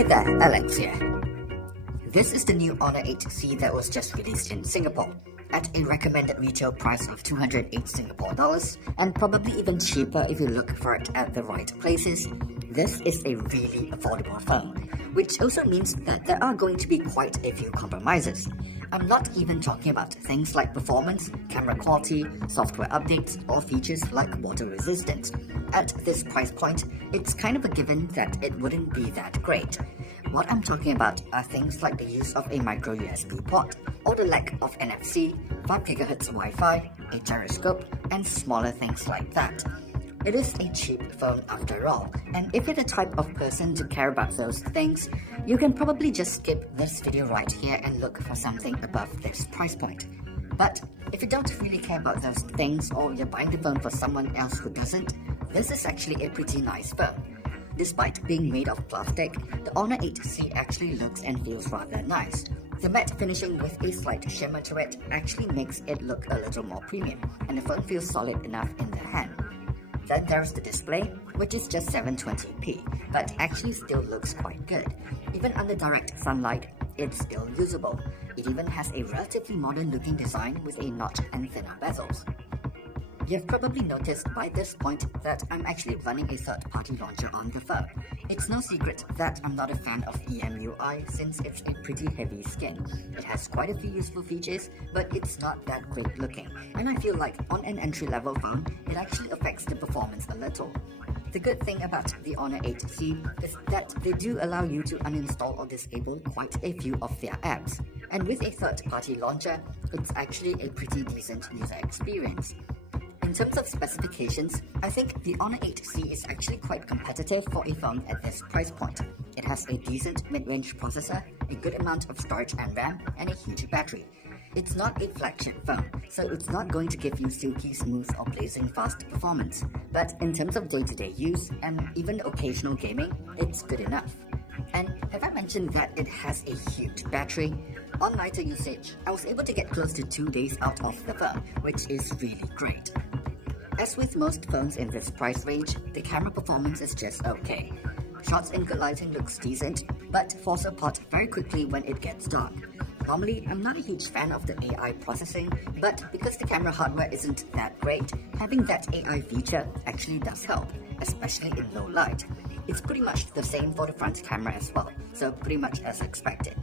Hey there, Alex here. This is the new Honor 8C that was just released in Singapore at a recommended retail price of 208 Singapore dollars, and probably even cheaper if you look for it at the right places. This is a really affordable phone, which also means that there are going to be quite a few compromises. I'm not even talking about things like performance, camera quality, software updates, or features like water resistance. At this price point, it's kind of a given that it wouldn't be that great. What I'm talking about are things like the use of a micro USB port, or the lack of NFC, 5 GHz Wi-Fi, a gyroscope, and smaller things like that. It is a cheap phone after all, and if you're the type of person to care about those things, you can probably just skip this video right here and look for something above this price point. But if you don't really care about those things, or you're buying the phone for someone else who doesn't, this is actually a pretty nice phone. Despite being made of plastic, the Honor 8C actually looks and feels rather nice. The matte finishing with a slight shimmer to it actually makes it look a little more premium, and the phone feels solid enough in the hand. Then there's the display, which is just 720p, but actually still looks quite good. Even under direct sunlight, it's still usable. It even has a relatively modern looking design with a notch and thinner bezels. You've probably noticed by this point that I'm actually running a third-party launcher on the phone. It's no secret that I'm not a fan of EMUI since it's a pretty heavy skin. It has quite a few useful features, but it's not that great looking, and I feel like on an entry-level phone, it actually affects the performance a little. The good thing about the Honor 8C is that they do allow you to uninstall or disable quite a few of their apps, and with a third-party launcher, it's actually a pretty decent user experience. In terms of specifications, I think the Honor 8C is actually quite competitive for a phone at this price point. It has a decent mid-range processor, a good amount of storage and RAM, and a huge battery. It's not a flagship phone, so it's not going to give you silky smooth or blazing fast performance. But in terms of day-to-day use, and even occasional gaming, it's good enough. And have I mentioned that it has a huge battery? On lighter usage, I was able to get close to 2 days out of the phone, which is really great. As with most phones in this price range, the camera performance is just okay. Shots in good lighting looks decent, but falls apart very quickly when it gets dark. Normally, I'm not a huge fan of the AI processing, but because the camera hardware isn't that great, having that AI feature actually does help, especially in low light. It's pretty much the same for the front camera as well, so pretty much as expected.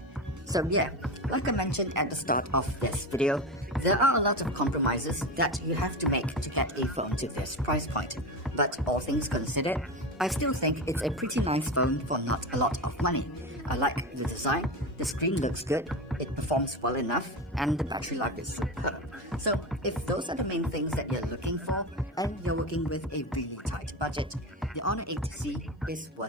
So yeah, like I mentioned at the start of this video, there are a lot of compromises that you have to make to get a phone to this price point. But all things considered, I still think it's a pretty nice phone for not a lot of money. I like the design, the screen looks good, it performs well enough, and the battery life is superb. So if those are the main things that you're looking for, and you're working with a really tight budget, the Honor 8C is worth